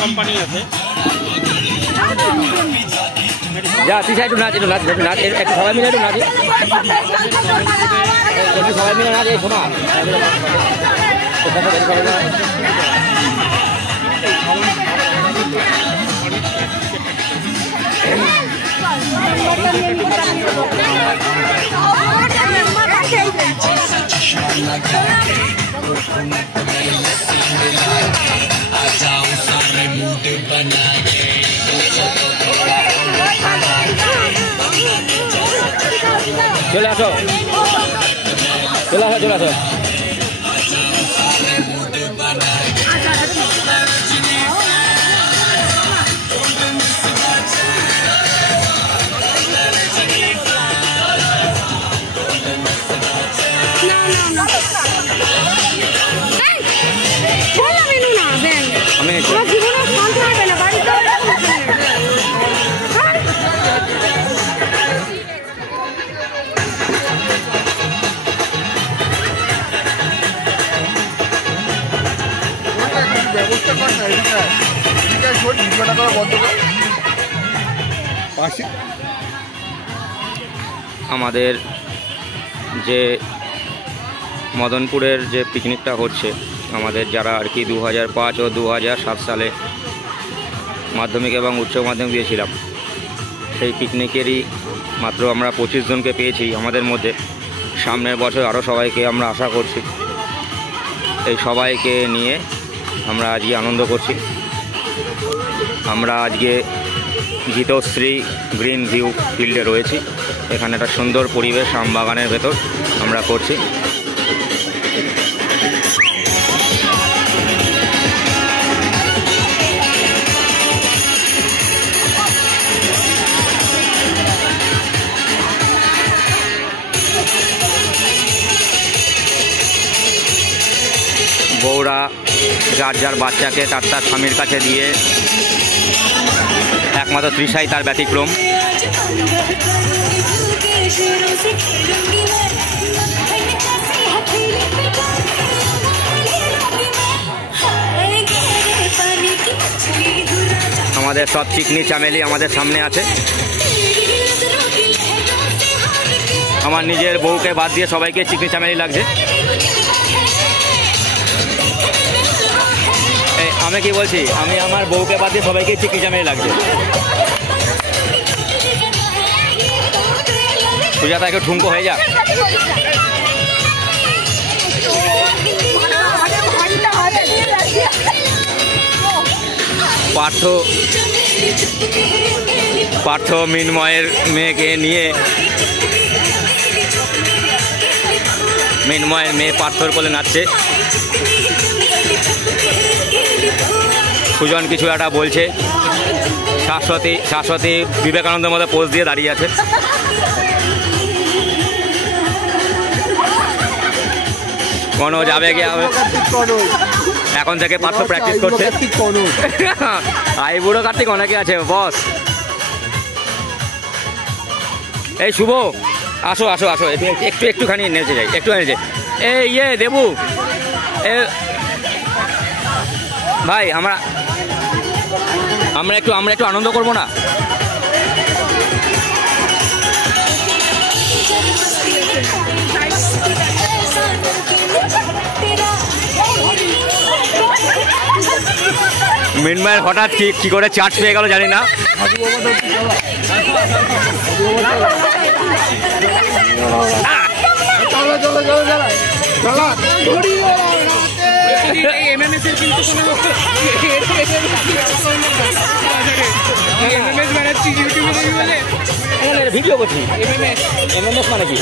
Company আছে যা তুই একটু নাচ একটু নাচ একটু নাচ একটু সবাই মিলে একটু নাচ একটু সবাই মিলে নাচ এই শোনা চলে আসো চলে আসো চলে আসো আমাদের যে মদনপুরের যে পিকনিকটা হচ্ছে আমাদের যারা আর কি 2005 ও 2007 সালে মাধ্যমিক এবং উচ্চ মাধ্যমিক দিয়েছিলাম সেই পিকনিকেরই মাত্র আমরা 25 জনকে পেয়েছি আমাদের মধ্যে। সামনের বছর আরও সবাইকে আমরা আশা করছি। এই সবাইকে নিয়ে আমরা আজকে আনন্দ করছি। আমরা আজকে গীতশ্রী গ্রিন ভিউ ফিল্ডে রয়েছি। এখানে একটা সুন্দর পরিবেশ আমবাগানের ভেতর আমরা করছি। বউরা যার যার বাচ্চাকে তার তার স্বামীর কাছে দিয়ে, একমাত্র তৃষাই তার ব্যতিক্রম। আমাদের সব চিকনি চামেলি আমাদের সামনে আছে। আমার নিজের বউকে বাদ দিয়ে সবাইকে চিকনি চামেলি লাগছে। আমি কি বলছি, আমি আমার বউকে বাদ দিয়ে সবাইকে চিকনি চামেলি লাগছে। সুজাতা একটু ঠুমকো হয়ে যা। পার্থ মিনময়ের মেয়েকে নিয়ে, মিনময়ের মেয়ে পার্থর কোলে নাচছে। সুজন কিছু একটা বলছে। শাশ্বতী বিবেকানন্দের মধ্যে পোজ দিয়ে দাঁড়িয়ে আছে। কোনো যাবে গিয়ে এখন থেকে পার্থ প্র্যাকটিস করছে। আই বুড়ো কার্তিক অনেকে আছে বস। এই শুভ আসো আসো আসো, একটুখানি নেচে যাই, একটুখানি নেচে। এই ইয়ে দেবু, ভাই আমরা একটু আনন্দ করবো না? মিনময়ের হঠাৎ কি করে চার্জ পেয়ে গেল জানি না। ভিডিও করছি। এমএমএস মানে কি?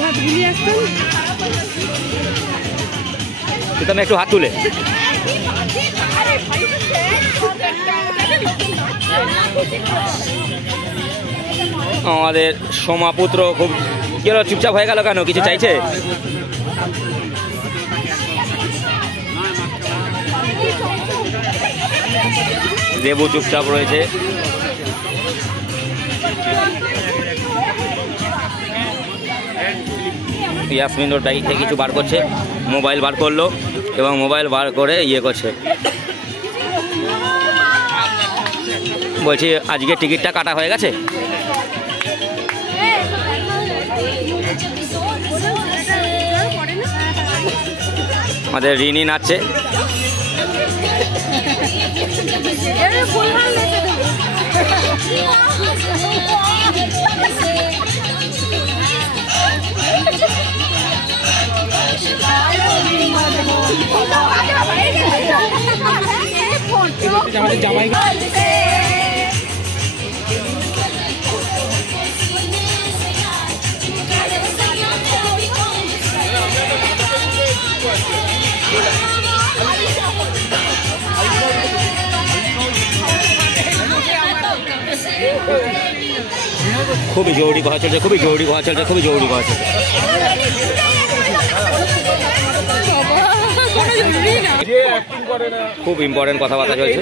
ভাত গুলি আসতাম তুমি একটু হাত তুলে। আমাদের সোমাপুত্র খুব কি হলো, চুপচাপ হয়ে গেল কেন? কিছু চাইছে? দেবু চুপচাপ রয়েছে। ইয়াসমিন ওর ব্যাগ থেকে কিছু বার করছে, মোবাইল বার করলো এবং মোবাইল বার করে ইয়ে করছে। বলছি আজকে টিকিটটা কাটা হয়ে গেছে? আমাদের রিনি নাচছে। জামাই খুবই জরুরি কথা চলছে, খুবই জরুরি কথা চলছে, খুবই জরুরি কথা চলছে। খুব ইম্পর্টেন্ট কথাবার্তা চলছে।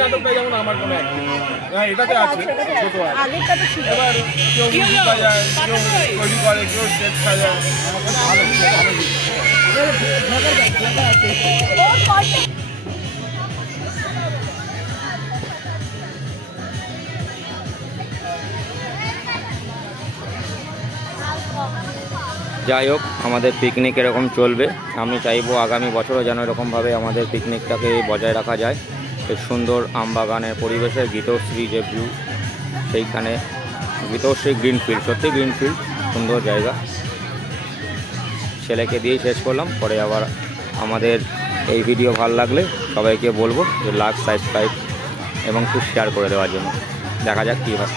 যাই হোক, আমাদের পিকনিক এরকম চলবে। আমি চাইবো আগামী বছরও যেন এরকমভাবে আমাদের পিকনিকটাকে বজায় রাখা যায়। এই সুন্দর আমবাগানের পরিবেশে গীতশ্রী যে ভিউ, সেইখানে গীতশ্রী গ্রিনফিল্ড, সত্যি গ্রিনফিল্ড, সুন্দর জায়গা। ছেলেকে দিয়েই শেষ করলাম, পরে আবার আমাদের এই ভিডিও ভালো লাগলে সবাইকে বলবো যে লাইক, সাবস্ক্রাইব এবং একটু শেয়ার করে দেওয়ার জন্য। দেখা যাক কী হয়।